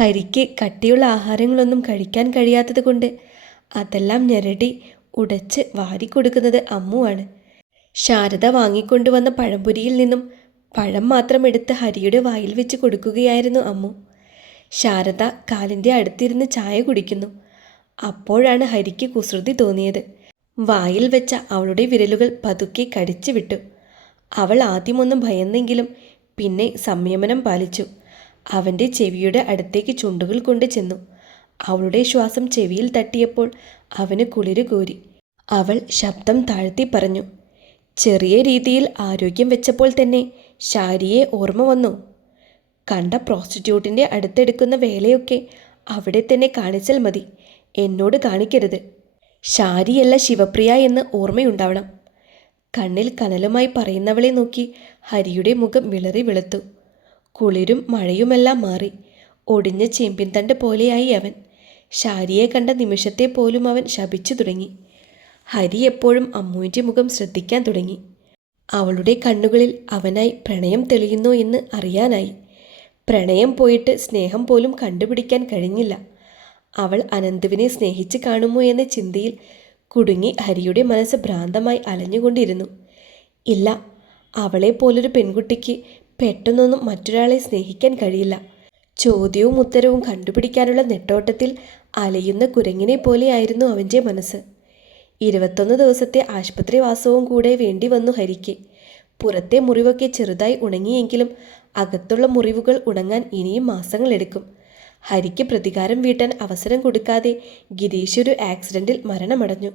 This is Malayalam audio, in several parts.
ഹരിക്ക് കട്ടിയുള്ള ആഹാരങ്ങളൊന്നും കഴിക്കാൻ കഴിയാത്തത് കൊണ്ട് അതെല്ലാം ഞെരടി ഉടച്ച് വാരിക്കൊടുക്കുന്നത് അമ്മുവാണ്. ശാരദ വാങ്ങിക്കൊണ്ടുവന്ന പഴംപൊരിയിൽ നിന്നും പഴം മാത്രം എടുത്ത് ഹരിയുടെ വായിൽ വെച്ച് കൊടുക്കുകയായിരുന്നു അമ്മു. ശാരദ കാലിൻ്റെ അടുത്തിരുന്ന് ചായ കുടിക്കുന്നു. അപ്പോഴാണ് ഹരിക്ക് കുസൃതി തോന്നിയത്. വായിൽ വെച്ച അവളുടെ വിരലുകൾ പതുക്കെ കടിച്ചു വിട്ടു. അവൾ ആദ്യമൊന്നും ഭയന്നെങ്കിലും പിന്നെ സംയമനം പാലിച്ചു. അവൻ്റെ ചെവിയുടെ അടുത്തേക്ക് ചുണ്ടുകൾ കൊണ്ട് ചെന്നു. അവളുടെ ശ്വാസം ചെവിയിൽ തട്ടിയപ്പോൾ അവന് കുളിര് കോരി. അവൾ ശബ്ദം താഴ്ത്തി പറഞ്ഞു, ചെറിയ രീതിയിൽ ആരോഗ്യം വെച്ചപ്പോൾ തന്നെ ശാരിയെ ഓർമ്മ വന്നു. കണ്ട പ്രോസ്റ്റിറ്റ്യൂട്ടിൻ്റെ അടുത്തെടുക്കുന്ന വേലയൊക്കെ അവിടെ തന്നെ കാണിച്ചാൽ മതി, എന്നോട് കാണിക്കരുത്. ശാരിയല്ല ശിവപ്രിയ എന്ന് ഓർമ്മയുണ്ടാവണം. കണ്ണിൽ കനലുമായി പറയുന്നവളെ നോക്കി ഹരിയുടെ മുഖം വിളറി വെളുത്തു. കുളിരും മഴയുമെല്ലാം മാറി. ഒടിഞ്ഞ ചേമ്പിൻ തണ്ട് പോലെയായി അവൻ. ശാരിയെ കണ്ട നിമിഷത്തെ പോലും അവൻ ശപിച്ചു തുടങ്ങി. ഹരി എപ്പോഴും അമ്മുവിൻ്റെ മുഖം ശ്രദ്ധിക്കാൻ തുടങ്ങി. അവളുടെ കണ്ണുകളിൽ അവനായി പ്രണയം തെളിയുന്നോ എന്ന് അറിയാനായി. പ്രണയം പോയിട്ട് സ്നേഹം പോലും കണ്ടുപിടിക്കാൻ കഴിഞ്ഞില്ല. അവൾ അനന്തുവിനെ സ്നേഹിച്ച് കാണുമോ എന്ന ചിന്തയിൽ കുടുങ്ങി ഹരിയുടെ മനസ്സ് ഭ്രാന്തമായി അലഞ്ഞുകൊണ്ടിരുന്നു. ഇല്ല, അവളെപ്പോലൊരു പെൺകുട്ടിക്ക് പെട്ടെന്നൊന്നും മറ്റൊരാളെ സ്നേഹിക്കാൻ കഴിയില്ല. ചോദ്യവും ഉത്തരവും കണ്ടുപിടിക്കാനുള്ള നെട്ടോട്ടത്തിൽ അലയുന്ന കുരങ്ങിനെ പോലെയായിരുന്നു അവൻ്റെ മനസ്സ്. 21 ദിവസത്തെ ആശുപത്രിവാസവും കൂടെ വേണ്ടി വന്നു ഹരിക്ക്. പുറത്തെ മുറിവൊക്കെ ചെറുതായി ഉണങ്ങിയെങ്കിലും അകത്തുള്ള മുറിവുകൾ ഉണങ്ങാൻ ഇനിയും മാസങ്ങളെടുക്കും. ഹരിക്ക് പ്രതികാരം വീട്ടാൻ അവസരം കൊടുക്കാതെ ഗിരീഷ് ഒരു ആക്സിഡൻറ്റിൽ മരണമടഞ്ഞു.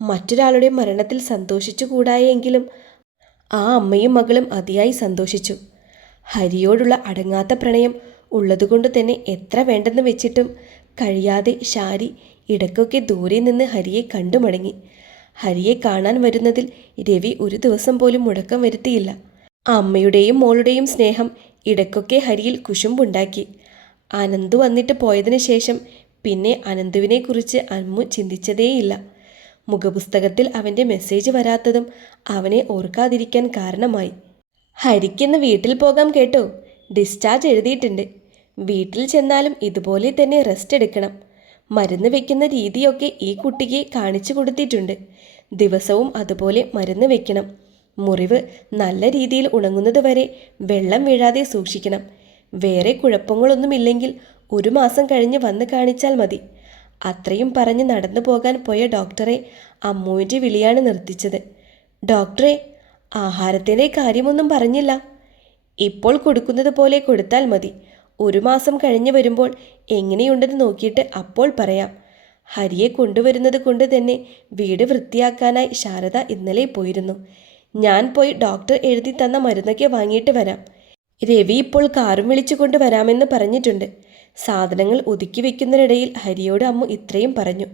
മറ്റൊരാളുടെ മരണത്തിൽ സന്തോഷിച്ചുകൂടായെങ്കിലും ആ അമ്മയും മകളും അതിയായി സന്തോഷിച്ചു. ഹരിയോടുള്ള അടങ്ങാത്ത പ്രണയം ഉള്ളതുകൊണ്ട് തന്നെ എത്ര വേണ്ടെന്ന് വെച്ചിട്ടും കഴിയാതെ ശാരി ഇടയ്ക്കൊക്കെ ദൂരെ നിന്ന് ഹരിയെ കണ്ടു മടങ്ങി. ഹരിയെ കാണാൻ വരുന്നതിൽ രവി ഒരു ദിവസം പോലും മുടക്കം വരുത്തിയില്ല. അമ്മയുടെയും മോളുടെയും സ്നേഹം ഇടയ്ക്കൊക്കെ ഹരിയിൽ കുശുമ്പുണ്ടാക്കി. അനന്തു വന്നിട്ട് പോയതിനു ശേഷം പിന്നെ അനന്തുവിനെക്കുറിച്ച് അമ്മു ചിന്തിച്ചതേയില്ല. മുഖപുസ്തകത്തിൽ അവൻ്റെ മെസ്സേജ് വരാത്തതും അവനെ ഓർക്കാതിരിക്കാൻ കാരണമായി. ഹരിക്കിന്ന് വീട്ടിൽ പോകാം കേട്ടോ, ഡിസ്ചാർജ് എഴുതിയിട്ടുണ്ട്. വീട്ടിൽ ചെന്നാലും ഇതുപോലെ തന്നെ റെസ്റ്റ് എടുക്കണം. മരുന്ന് വെക്കുന്ന രീതിയൊക്കെ ഈ കുട്ടിക്ക് കാണിച്ചു കൊടുത്തിട്ടുണ്ട്. ദിവസവും അതുപോലെ മരുന്ന് വെക്കണം. മുറിവ് നല്ല രീതിയിൽ ഉണങ്ങുന്നത് വരെ വെള്ളം വീഴാതെ സൂക്ഷിക്കണം. വേറെ കുഴപ്പങ്ങളൊന്നുമില്ലെങ്കിൽ 1 മാസം കഴിഞ്ഞ് വന്ന് കാണിച്ചാൽ മതി. അത്രയും പറഞ്ഞ് നടന്നു പോകാൻ പോയ ഡോക്ടറെ അമ്മുവിൻ്റെ വിളിയാണ് നിർത്തിച്ചത്. ഡോക്ടറെ, ആഹാരത്തിൻ്റെ കാര്യമൊന്നും പറഞ്ഞില്ല. ഇപ്പോൾ കൊടുക്കുന്നത് പോലെ കൊടുത്താൽ മതി. 1 മാസം കഴിഞ്ഞ് വരുമ്പോൾ എങ്ങനെയുണ്ടെന്ന് നോക്കിയിട്ട് അപ്പോൾ പറയാം. ഹരിയെ കൊണ്ടുവരുന്നത് കൊണ്ട് തന്നെ വീട് വൃത്തിയാക്കാനായി ശാരദ ഇന്നലെ പോയിരുന്നു. ഞാൻ പോയി ഡോക്ടർ എഴുതി തന്ന മരുന്നൊക്കെ വാങ്ങിയിട്ട് വരാം. രവി ഇപ്പോൾ കാറും വിളിച്ചു കൊണ്ടുവരാമെന്ന് പറഞ്ഞിട്ടുണ്ട്. സാധനങ്ങൾ ഒതുക്കി വെക്കുന്നതിനിടയിൽ ഹരിയോട് അമ്മു ഇത്രയും പറഞ്ഞു.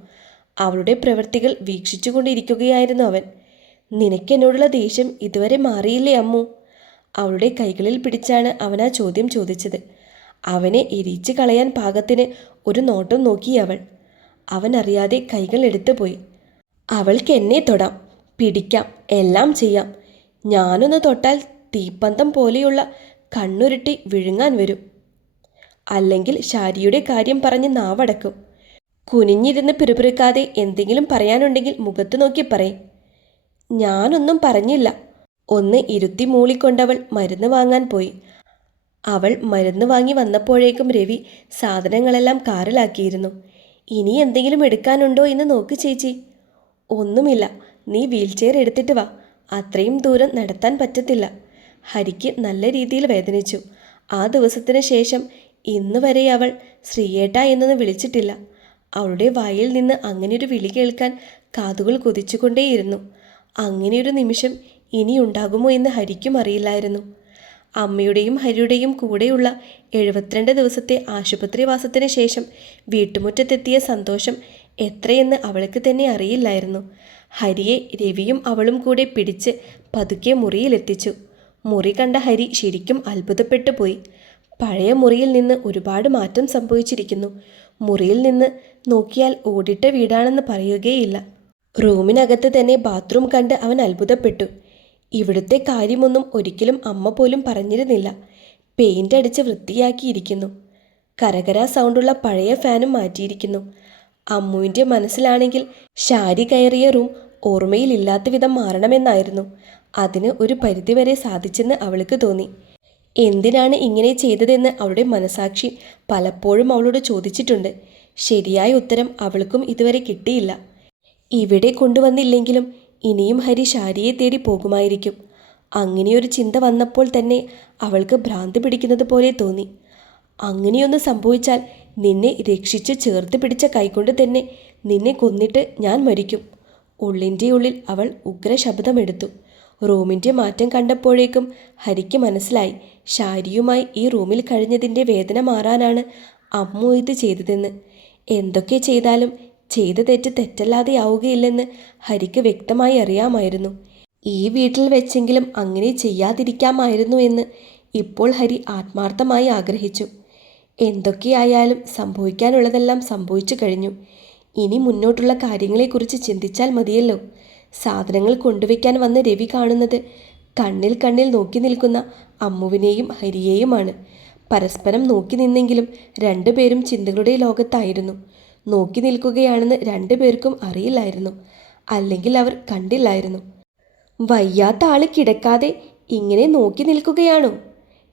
അവളുടെ പ്രവൃത്തികൾ വീക്ഷിച്ചു കൊണ്ടിരിക്കുകയായിരുന്നു അവൻ. നിനക്കെന്നോടുള്ള ദേഷ്യം ഇതുവരെ മാറിയില്ലേ അമ്മു? അവളുടെ കൈകളിൽ പിടിച്ചാണ് അവൻ ആ ചോദ്യം ചോദിച്ചത്. അവനെ എരിച്ചു കളയാൻ പാകത്തിന് ഒരു നോട്ടം നോക്കി അവൾ. അവൻ അറിയാതെ കൈകൾ എടുത്തു പോയി. അവൾക്ക് എന്നെ തൊടാം, പിടിക്കാം, എല്ലാം ചെയ്യാം. ഞാനൊന്ന് തൊട്ടാൽ തീപ്പന്തം പോലെയുള്ള കണ്ണുരുട്ടി വിഴുങ്ങാൻ വരും. അല്ലെങ്കിൽ ശാരിയുടെ കാര്യം പറഞ്ഞ് നാവടക്കും. കുനിഞ്ഞിരുന്ന് പിറുപിറുക്കാതെ എന്തെങ്കിലും പറയാനുണ്ടെങ്കിൽ മുഖത്ത് നോക്കി പറയും. ഞാനൊന്നും പറഞ്ഞില്ല. ഒന്ന് ഇരുത്തി മൂളിക്കൊണ്ടവൾ മരുന്ന് വാങ്ങാൻ പോയി. അവൾ മരുന്ന് വാങ്ങി വന്നപ്പോഴേക്കും രവി സാധനങ്ങളെല്ലാം കാറിലാക്കിയിരുന്നു. ഇനി എന്തെങ്കിലും എടുക്കാനുണ്ടോ എന്ന് നോക്ക് ചേച്ചി. ഒന്നുമില്ല, നീ വീൽചെയർ എടുത്തിട്ട് വാ. അത്രയും ദൂരം നടത്താൻ പറ്റത്തില്ല. ഹരിക്ക് നല്ല രീതിയിൽ വേദനിച്ചു. ആ ദിവസത്തിന് ശേഷം ഇന്ന് വരെ അവൾ ശ്രീയേട്ട എന്നൊന്ന് വിളിച്ചിട്ടില്ല. അവളുടെ വായിൽ നിന്ന് അങ്ങനെയൊരു വിളി കേൾക്കാൻ കാതുകൾ കൊതിച്ചുകൊണ്ടേയിരുന്നു. അങ്ങനെയൊരു നിമിഷം ഇനിയുണ്ടാകുമോ എന്ന് ഹരിക്കും അറിയില്ലായിരുന്നു. അമ്മയുടെയും ഹരിയുടെയും കൂടെയുള്ള 72 ദിവസത്തെ ആശുപത്രിവാസത്തിന് ശേഷം വീട്ടുമുറ്റത്തെത്തിയ സന്തോഷം എത്രയെന്ന് അവൾക്ക് തന്നെ അറിയില്ലായിരുന്നു. ഹരിയെ രവിയും അവളും കൂടെ പിടിച്ച് പതുക്കെ മുറിയിലെത്തിച്ചു. മുറി കണ്ട ഹരി ശരിക്കും അത്ഭുതപ്പെട്ടു പോയി. പഴയ മുറിയിൽ നിന്ന് ഒരുപാട് മാറ്റം സംഭവിച്ചിരിക്കുന്നു. മുറിയിൽ നിന്ന് നോക്കിയാൽ ഓടിട്ട വീടാണെന്ന് പറയുകയില്ല. റൂമിനകത്ത് തന്നെ ബാത്റൂം കണ്ട് അവൻ അത്ഭുതപ്പെട്ടു. ഇവിടുത്തെ കാര്യമൊന്നും ഒരിക്കലും അമ്മ പോലും പറഞ്ഞിരുന്നില്ല. പെയിൻ്റ് അടിച്ച് വൃത്തിയാക്കിയിരിക്കുന്നു. കരകര സൗണ്ടുള്ള പഴയ ഫാനും മാറ്റിയിരിക്കുന്നു. അമ്മുവിൻ്റെ മനസ്സിലാണെങ്കിൽ ഷാരി കയറിയ റൂം ഓർമ്മയിലില്ലാത്ത വിധം മാറണമെന്നായിരുന്നു. അതിന് ഒരു പരിധിവരെ സാധിച്ചെന്ന് അവൾക്ക് തോന്നി. എന്തിനാണ് ഇങ്ങനെ ചെയ്തതെന്ന് അവളുടെ മനസാക്ഷി പലപ്പോഴും അവളോട് ചോദിച്ചിട്ടുണ്ട്. ശരിയായ ഉത്തരം അവൾക്കും ഇതുവരെ കിട്ടിയില്ല. ഇവിടെ കൊണ്ടുവന്നില്ലെങ്കിലും ഇനിയും ഹരി ഷാരിയെ തേടി പോകുമായിരിക്കും. അങ്ങനെയൊരു ചിന്ത വന്നപ്പോൾ തന്നെ അവൾക്ക് ഭ്രാന്ത് പിടിക്കുന്നത് പോലെ തോന്നി. അങ്ങനെയൊന്ന് സംഭവിച്ചാൽ നിന്നെ രക്ഷിച്ച് ചേർത്ത് പിടിച്ച കൈകൊണ്ട് തന്നെ നിന്നെ കൊന്നിട്ട് ഞാൻ മരിക്കും. ഉള്ളിൻ്റെ ഉള്ളിൽ അവൾ ഉഗ്രശബ്ദമെടുത്തു. റൂമിൻ്റെ മാറ്റം കണ്ടപ്പോഴേക്കും ഹരിക്ക് മനസ്സിലായി ഷാരിയുമായി ഈ റൂമിൽ കഴിഞ്ഞതിൻ്റെ വേദന മാറാനാണ് അമ്മു ഇത് ചെയ്തതെന്ന്. എന്തൊക്കെ ചെയ്താലും ചെയ്ത തെറ്റ് തെറ്റല്ലാതെയാവുകയില്ലെന്ന് ഹരിക്ക് വ്യക്തമായി അറിയാമായിരുന്നു. ഈ വീട്ടിൽ വെച്ചെങ്കിലും അങ്ങനെ ചെയ്യാതിരിക്കാമായിരുന്നു എന്ന് ഇപ്പോൾ ഹരി ആത്മാർത്ഥമായി ആഗ്രഹിച്ചു. എന്തൊക്കെയായാലും സംഭവിക്കാനുള്ളതെല്ലാം സംഭവിച്ചു കഴിഞ്ഞു. ഇനി മുന്നോട്ടുള്ള കാര്യങ്ങളെക്കുറിച്ച് ചിന്തിച്ചാൽ മതിയല്ലോ. സാധനങ്ങൾ കൊണ്ടുവയ്ക്കാൻ വന്ന് രവി കാണുന്നത് കണ്ണിൽ കണ്ണിൽ നോക്കി നിൽക്കുന്ന അമ്മുവിനെയും ഹരിയെയുമാണ്. പരസ്പരം നോക്കി നിന്നെങ്കിലും രണ്ടുപേരും ചിന്തകളുടെ ലോകത്തായിരുന്നു. നോക്കി നിൽക്കുകയാണെന്ന് രണ്ടുപേർക്കും അറിയില്ലായിരുന്നു. അല്ലെങ്കിൽ അവർ കണ്ടില്ലായിരുന്നു. വയ്യാത്ത ആള് കിടക്കാതെ ഇങ്ങനെ നോക്കി നിൽക്കുകയാണോ?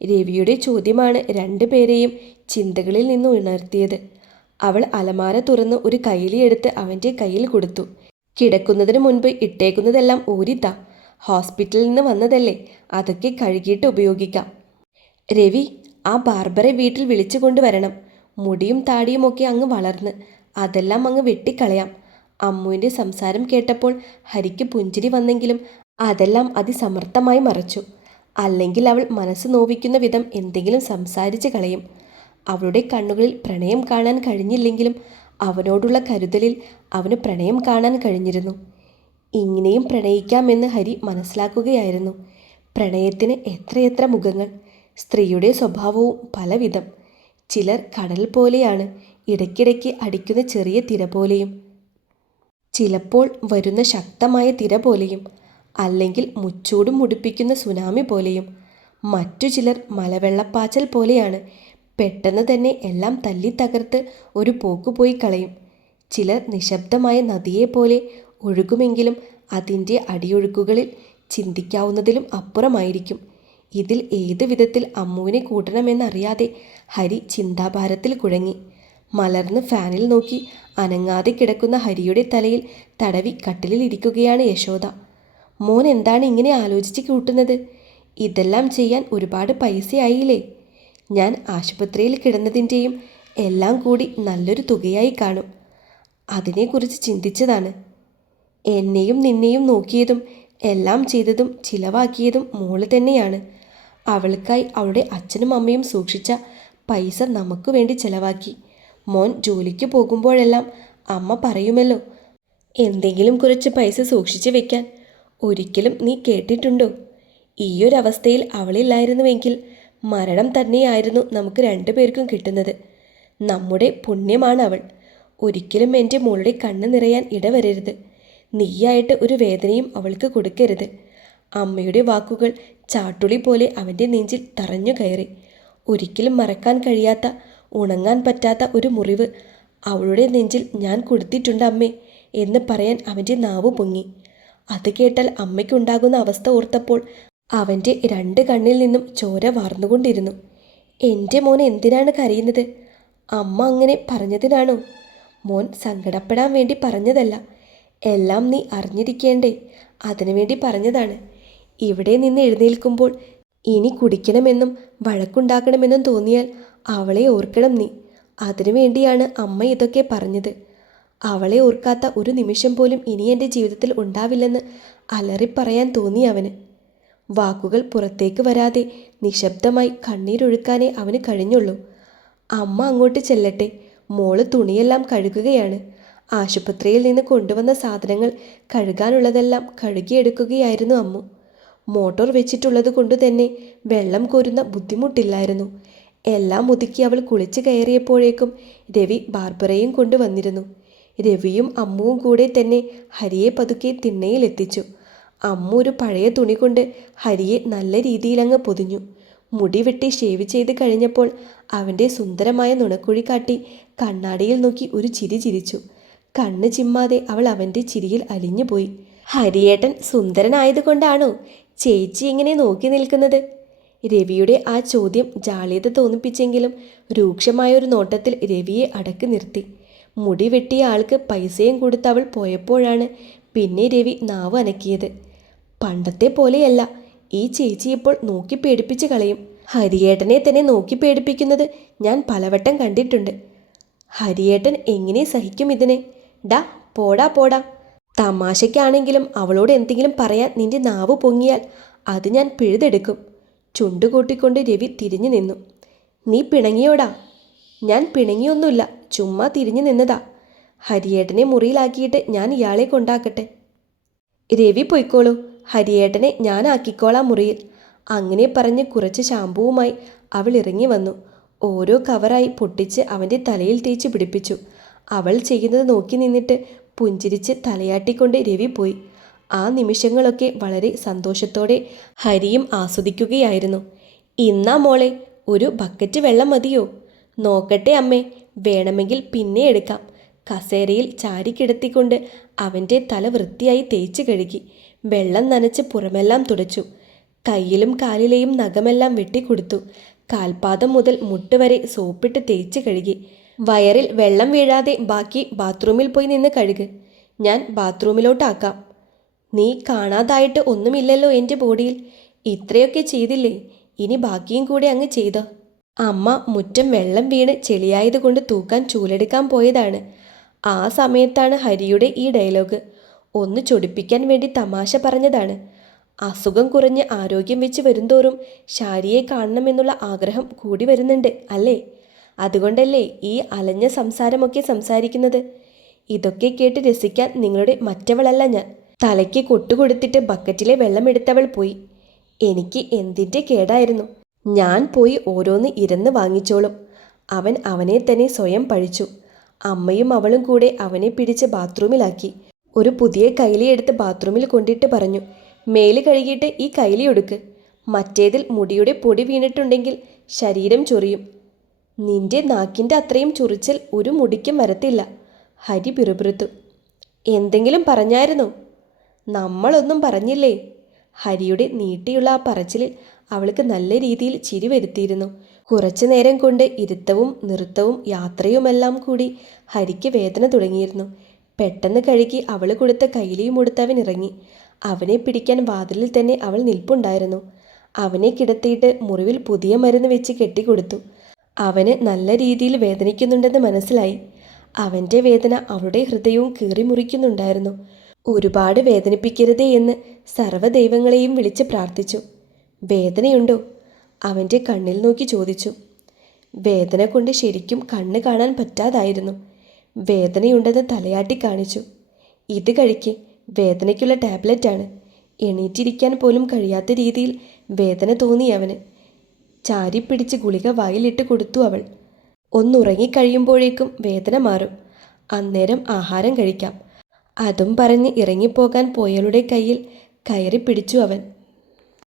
രവിയുടെ ചോദ്യമാണ് രണ്ടുപേരെയും ചിന്തകളിൽ നിന്ന് ഉണർത്തിയത്. അവൾ അലമാര തുറന്ന് ഒരു കൈലിയെടുത്ത് അവൻ്റെ കയ്യിൽ കൊടുത്തു. കിടക്കുന്നതിന് മുൻപ് ഇട്ടേക്കുന്നതെല്ലാം ഊരിത്താ. ഹോസ്പിറ്റലിൽ നിന്ന് വന്നതല്ലേ, അതൊക്കെ കഴുകിയിട്ട് ഉപയോഗിക്കാം. രവി, ആ ബാർബറെ വീട്ടിൽ വിളിച്ചു കൊണ്ടുവരണം. മുടിയും താടിയുമൊക്കെ അങ്ങ് വളർന്ന് അതെല്ലാം അങ്ങ് വെട്ടിക്കളയാം. അമ്മുവിൻ്റെ സംസാരം കേട്ടപ്പോൾ ഹരിക്ക് പുഞ്ചിരി വന്നെങ്കിലും അതെല്ലാം അതിസമർത്ഥമായി മറച്ചു. അല്ലെങ്കിൽ അവൾ മനസ്സ് നോവിക്കുന്ന വിധം എന്തെങ്കിലും സംസാരിച്ച് കളയും. അവളുടെ കണ്ണുകളിൽ പ്രണയം കാണാൻ കഴിഞ്ഞില്ലെങ്കിലും അവനോടുള്ള കരുതലിൽ അവന് പ്രണയം കാണാൻ കഴിഞ്ഞിരുന്നു. ഇങ്ങനെയും പ്രണയിക്കാമെന്ന് ഹരി മനസ്സിലാക്കുകയായിരുന്നു. പ്രണയത്തിന് എത്രയെത്ര മുഖങ്ങൾ. സ്ത്രീയുടെ സ്വഭാവവും പലവിധം. ചിലർ കടൽ പോലെയാണ്, ഇടയ്ക്കിടയ്ക്ക് അടിക്കുന്ന ചെറിയ തിര പോലെയും, ചിലപ്പോൾ വരുന്ന ശക്തമായ തിര പോലെയും, അല്ലെങ്കിൽ മുച്ചൂടും മുടിപ്പിക്കുന്ന സുനാമി പോലെയും. മറ്റു ചിലർ മലവെള്ളപ്പാച്ചൽ പോലെയാണ്, പെട്ടെന്ന് തന്നെ എല്ലാം തല്ലി തകർത്ത് ഒരു പോക്കുപോയി കളയും. ചിലർ നിശബ്ദമായ നദിയെപ്പോലെ ഒഴുകുമെങ്കിലും അതിൻ്റെ അടിയൊഴുക്കുകളിൽ ചിന്തിക്കാവുന്നതിലും അപ്പുറമായിരിക്കും. ഇതിൽ ഏതു വിധത്തിൽ അമ്മുവിനെ കൂട്ടണമെന്നറിയാതെ ഹരി ചിന്താഭാരത്തിൽ കുഴങ്ങി. മലർന്ന് ഫാനിൽ നോക്കി അനങ്ങാതെ കിടക്കുന്ന ഹരിയുടെ തലയിൽ തടവി കട്ടിലിൽ ഇരിക്കുകയാണ് യശോദ. മോൻ എന്താണ് ഇങ്ങനെ ആലോചിച്ച് കൂട്ടുന്നത്? ഇതെല്ലാം ചെയ്യാൻ ഒരുപാട് പൈസയായില്ലേ? ഞാൻ ആശുപത്രിയിൽ കിടന്നതിൻ്റെയും എല്ലാം കൂടി നല്ലൊരു തുകയായി കാണും. അതിനെക്കുറിച്ച് ചിന്തിച്ചതാണ്. എന്നെയും നിന്നെയും നോക്കിയതും എല്ലാം ചെയ്തതും ചിലവാക്കിയതും മോള് തന്നെയാണ്. അവൾക്കായി അവളുടെ അച്ഛനും അമ്മയും സൂക്ഷിച്ച പൈസ നമുക്ക് വേണ്ടി ചിലവാക്കി. മോൻ ജോലിക്ക് പോകുമ്പോഴെല്ലാം അമ്മ പറയുമല്ലോ, എന്തെങ്കിലും കുറച്ച് പൈസ സൂക്ഷിച്ച് വെക്കാൻ. ഒരിക്കലും നീ കേട്ടിട്ടുണ്ടോ? ഈയൊരവസ്ഥയിൽ അവളില്ലായിരുന്നുവെങ്കിൽ മരണം തന്നെയായിരുന്നു നമുക്ക് രണ്ടുപേർക്കും കിട്ടുന്നത്. നമ്മുടെ പുണ്യമാണ് അവൾ. ഒരിക്കലും എൻ്റെ മോളുടെ കണ്ണ് നിറയാൻ ഇടവരരുത്. നീയായിട്ട് ഒരു വേദനയും അവൾക്ക് കൊടുക്കരുത്. അമ്മയുടെ വാക്കുകൾ ചാട്ടുളി പോലെ അവൻ്റെ നെഞ്ചിൽ തറഞ്ഞു കയറി. ഒരിക്കലും മറക്കാൻ കഴിയാത്ത, ഉണങ്ങാൻ പറ്റാത്ത ഒരു മുറിവ് അവളുടെ നെഞ്ചിൽ ഞാൻ കൊടുത്തിട്ടുണ്ട് അമ്മേ എന്ന് പറയാൻ അവൻ്റെ നാവ് പൊങ്ങി. അത് കേട്ടാൽ അമ്മയ്ക്കുണ്ടാകുന്ന അവസ്ഥ ഓർത്തപ്പോൾ അവൻ്റെ രണ്ട് കണ്ണിൽ നിന്നും ചോര വാർന്നുകൊണ്ടിരുന്നു. എൻ്റെ മോൻ എന്തിനാണ് കരയുന്നത്? അമ്മ അങ്ങനെ പറഞ്ഞതിനാണോ? മോൻ സങ്കടപ്പെടാൻ വേണ്ടി പറഞ്ഞതല്ല. എല്ലാം നീ അറിഞ്ഞിരിക്കേണ്ടേ, അതിനുവേണ്ടി പറഞ്ഞതാണ്. ഇവിടെ നിന്ന് എഴുന്നേൽക്കുമ്പോൾ ഇനി കുടിക്കണമെന്നും വഴക്കുണ്ടാക്കണമെന്നും തോന്നിയാൽ അവളെ ഓർക്കണം നീ. അതിനുവേണ്ടിയാണ് അമ്മ ഇതൊക്കെ പറഞ്ഞത്. അവളെ ഓർക്കാത്ത ഒരു നിമിഷം പോലും ഇനി എൻ്റെ ജീവിതത്തിൽ ഉണ്ടാവില്ലെന്ന് അലറിപ്പറയാൻ തോന്നി അവന്. വാക്കുകൾ പുറത്തേക്ക് വരാതെ നിശബ്ദമായി കണ്ണീരൊഴുക്കാനേ അവന് കഴിഞ്ഞുള്ളൂ. അമ്മ അങ്ങോട്ട് ചെല്ലട്ടെ, മോള് തുണിയെല്ലാം കഴുകുകയാണ്. ആശുപത്രിയിൽ നിന്ന് കൊണ്ടുവന്ന സാധനങ്ങൾ കഴുകാനുള്ളതെല്ലാം കഴുകിയെടുക്കുകയായിരുന്നു അമ്മു. മോട്ടോർ വെച്ചിട്ടുള്ളത് കൊണ്ട് തന്നെ വെള്ളം കോരുന്ന ബുദ്ധിമുട്ടില്ലായിരുന്നു. എല്ലാം ഒതുക്കി അവൾ കുളിച്ച് കയറിയപ്പോഴേക്കും രവി ബാർബറയും കൊണ്ടുവന്നിരുന്നു. രവിയും അമ്മുവും കൂടെ തന്നെ ഹരിയെ പതുക്കെ തിണ്ണയിലെത്തിച്ചു. അമ്മു ഒരു പഴയ തുണി കൊണ്ട് ഹരിയെ നല്ല രീതിയിലങ്ങ് പൊതിഞ്ഞു. മുടി വെട്ടി ഷേവ് ചെയ്ത് കഴിഞ്ഞപ്പോൾ അവൻ്റെ സുന്ദരമായ നുണക്കുഴി കാട്ടി കണ്ണാടിയിൽ നോക്കി ഒരു ചിരി ചിരിച്ചു. കണ്ണ് ചിമ്മാതെ അവൾ അവൻ്റെ ചിരിയിൽ അലിഞ്ഞുപോയി. ഹരിയേട്ടൻ സുന്ദരനായതുകൊണ്ടാണോ ചേച്ചി ഇങ്ങനെ നോക്കി നിൽക്കുന്നത്? രവിയുടെ ആ ചോദ്യം ജാള്യത തോന്നിപ്പിച്ചെങ്കിലും രൂക്ഷമായൊരു നോട്ടത്തിൽ രവിയെ അടക്കി നിർത്തി. മുടി വെട്ടിയ ആൾക്ക് പൈസയും കൊടുത്ത് അവൾ പോയപ്പോഴാണ് പിന്നെ രവി നാവ് അനക്കിയത്. പണ്ടത്തെ പോലെയല്ല, ഈ ചേച്ചി ഇപ്പോൾ നോക്കി പേടിപ്പിച്ച് കളയും. ഹരിയേട്ടനെ തന്നെ നോക്കി പേടിപ്പിക്കുന്നത് ഞാൻ പലവട്ടം കണ്ടിട്ടുണ്ട്. ഹരിയേട്ടൻ എങ്ങനെ സഹിക്കും ഇതിനെ? ഡാ പോടാ പോടാ. തമാശയ്ക്കാണെങ്കിലും അവളോട് എന്തെങ്കിലും പറയാൻ നിന്റെ നാവ് പൊങ്ങിയാൽ അത് ഞാൻ പിഴുതെടുക്കും. ചുണ്ടുകൂട്ടിക്കൊണ്ട് രവി തിരിഞ്ഞു നിന്നു. നീ പിണങ്ങിയോടാ? ഞാൻ പിണങ്ങിയൊന്നുമില്ല, ചുമ്മാ തിരിഞ്ഞു നിന്നതാ. ഹരിയേട്ടനെ മുറിയിലാക്കിയിട്ട് ഞാൻ ഇയാളെ കൊണ്ടാക്കട്ടെ? രവി പൊയ്ക്കോളൂ, ഹരിയേട്ടനെ ഞാൻ ആക്കിക്കോളാം മുറിയിൽ. അങ്ങനെ പറഞ്ഞ് കുറച്ച് ഷാമ്പുവുമായി അവൾ ഇറങ്ങി വന്നു. ഓരോ കവറായി പൊട്ടിച്ച് അവൻ്റെ തലയിൽ തേച്ച് പിടിപ്പിച്ചു. അവൾ ചെയ്യുന്നത് നോക്കി നിന്നിട്ട് പുഞ്ചിരിച്ച് തലയാട്ടിക്കൊണ്ട് രവി പോയി. ആ നിമിഷങ്ങളൊക്കെ വളരെ സന്തോഷത്തോടെ ഹരിയും ആസ്വദിക്കുകയായിരുന്നു. ഇന്നാ മോളെ, ഒരു ബക്കറ്റ് വെള്ളം മതിയോ? നോക്കട്ടെ അമ്മേ, വേണമെങ്കിൽ പിന്നെ എടുക്കാം. കസേരയിൽ ചാരിക്കിടത്തിക്കൊണ്ട് അവൻ്റെ തല വൃത്തിയായി തേച്ച് കഴുകി. വെള്ളം നനച്ച് പുറമെല്ലാം തുടച്ചു. കയ്യിലും കാലിലെയും നഖമെല്ലാം വെട്ടിക്കൊടുത്തു. കാൽപാദം മുതൽ മുട്ടുവരെ സോപ്പിട്ട് തേച്ച് കഴുകി. വയറിൽ വെള്ളം വീഴാതെ ബാക്കി ബാത്റൂമിൽ പോയി നിന്ന് കഴുക്. ഞാൻ ബാത്റൂമിലോട്ടാക്കാം. നീ കാണാതായിട്ട് ഒന്നുമില്ലല്ലോ എൻ്റെ ബോഡിയിൽ. ഇത്രയൊക്കെ ചെയ്തില്ലേ, ഇനി ബാക്കിയും കൂടെ അങ്ങ് ചെയ്തോ. അമ്മ മുറ്റം വെള്ളം വീണ് ചെളിയായതുകൊണ്ട് തൂക്കാൻ ചൂലെടുക്കാൻ പോയതാണ്. ആ സമയത്താണ് ഹരിയുടെ ഈ ഡയലോഗ്. ഒന്ന് ചൊടിപ്പിക്കാൻ വേണ്ടി തമാശ പറഞ്ഞതാണ്. അസുഖം കുറഞ്ഞ് ആരോഗ്യം വെച്ച് വരുംതോറും ശാരിയെ കാണണമെന്നുള്ള ആഗ്രഹം കൂടി വരുന്നുണ്ട് അല്ലേ? അതുകൊണ്ടല്ലേ ഈ അലഞ്ഞ സംസാരമൊക്കെ സംസാരിക്കുന്നത്. ഇതൊക്കെ കേട്ട് രസിക്കാൻ നിങ്ങളുടെ മറ്റവളല്ല ഞാൻ. തലയ്ക്ക് കൊട്ടുകൊടുത്തിട്ട് ബക്കറ്റിലെ വെള്ളമെടുത്തവൾ പോയി. എനിക്ക് എന്തിൻ്റെ കേടായിരുന്നു? ഞാൻ പോയി ഓരോന്ന് ഇരന്ന് വാങ്ങിച്ചോളും. അവൻ അവനെ തന്നെ സ്വയം പഴിച്ചു. അമ്മയും അവളും കൂടെ അവനെ പിടിച്ച് ബാത്റൂമിലാക്കി. ഒരു പുതിയ കൈലി എടുത്ത് ബാത്റൂമിൽ കൊണ്ടിട്ട് പറഞ്ഞു, മേല് കഴുകിയിട്ട് ഈ കൈലി എടുക്ക്. മറ്റേതിൽ മുടിയുടെ പൊടി വീണിട്ടുണ്ടെങ്കിൽ ശരീരം ചൊറിയും. നിന്റെ നാക്കിൻ്റെ അത്രയും ചൊറിച്ചൽ ഒരു മുടിക്കും വരത്തില്ല. ഹരി പിറുപിറുത്തു. എന്തെങ്കിലും പറഞ്ഞായിരുന്നോ? നമ്മളൊന്നും പറഞ്ഞില്ലേ. ഹരിയുടെ നീട്ടിയുള്ള ആ പറച്ചിലിൽ അവൾക്ക് നല്ല രീതിയിൽ ചിരി വരുത്തിയിരുന്നു. കുറച്ചു നേരം കൊണ്ട് ഇരുത്തവും നൃത്തവും യാത്രയുമെല്ലാം കൂടി ഹരിക്ക് വേദന തുടങ്ങിയിരുന്നു. പെട്ടെന്ന് കഴുകി അവൾ കൊടുത്ത കൈലിയും കൊടുത്തവൻ ഇറങ്ങി. അവനെ പിടിക്കാൻ വാതിലിൽ തന്നെ അവൾ നിൽപ്പുണ്ടായിരുന്നു. അവനെ കിടത്തിയിട്ട് മുറിവിൽ പുതിയ മരുന്ന് വെച്ച് കെട്ടിക്കൊടുത്തു. അവന് നല്ല രീതിയിൽ വേദനിക്കുന്നുണ്ടെന്ന് മനസ്സിലായി. അവൻ്റെ വേദന അവളുടെ ഹൃദയവും കീറിമുറിക്കുന്നുണ്ടായിരുന്നു. ഒരുപാട് വേദനിപ്പിക്കരുതേ എന്ന് സർവ്വദൈവങ്ങളെയും വിളിച്ച് പ്രാർത്ഥിച്ചു. വേദനയുണ്ടോ? അവൻ്റെ കണ്ണിൽ നോക്കി ചോദിച്ചു. വേദന കൊണ്ട് ശരിക്കും കണ്ണ് കാണാൻ പറ്റാതായിരുന്നു. വേദനയുണ്ടെന്ന് തലയാട്ടി കാണിച്ചു. ഇത് കഴിക്ക്, വേദനയ്ക്കുള്ള ടാബ്ലറ്റാണ്. എണീറ്റിരിക്കാൻ പോലും കഴിയാത്ത രീതിയിൽ വേദന തോന്നി അവന്. ചാരിപ്പിടിച്ച് ഗുളിക വായിലിട്ട് കൊടുത്തു അവൾ. ഒന്നുറങ്ങിക്കഴിയുമ്പോഴേക്കും വേദന മാറും. അന്നേരം ആഹാരം കഴിക്കാം. അതും പറഞ്ഞ് ഇറങ്ങിപ്പോകാൻ പോയവളുടെ കയ്യിൽ കയറി പിടിച്ചു അവൻ.